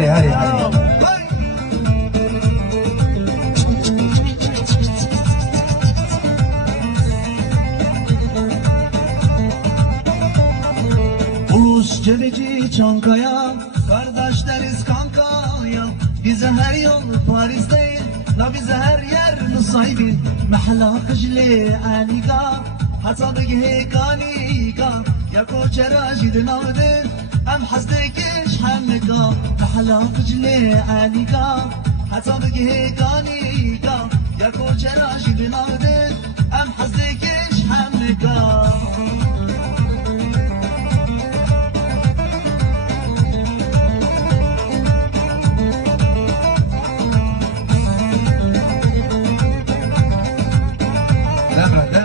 हरे हरे Hare Ulus cebeci Çankaya Kardeş deriz kankaya. Bize her yol Paris değil La bize her yer Nusaybin Mahla Kıcli Anika Hatadık hekanika Ya koçera jidin avdin Em hasdan نگاه احلا قجل آنگا حتا بگه گانیگا یا کوچه راجی بناده ام حزده هم نگاه. نه.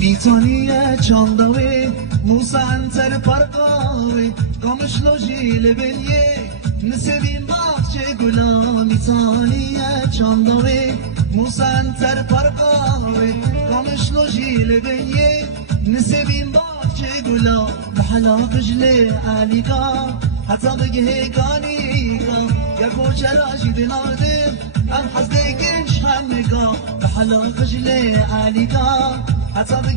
De. میتانیه چانداوی موسا انتر پرقاوی کامش لوژی لبنیه نسبین باخچه گلا میتانیه چانداوی موسا انتر پرقاوی کامش لوژی لبنیه نسبین باخچه گلا بحلا قجل علیکا حتی بگه کانیکا یا کوچه لاجی دنادم ام حزدگنش همگا بحلا قجل علیکا حتی بگه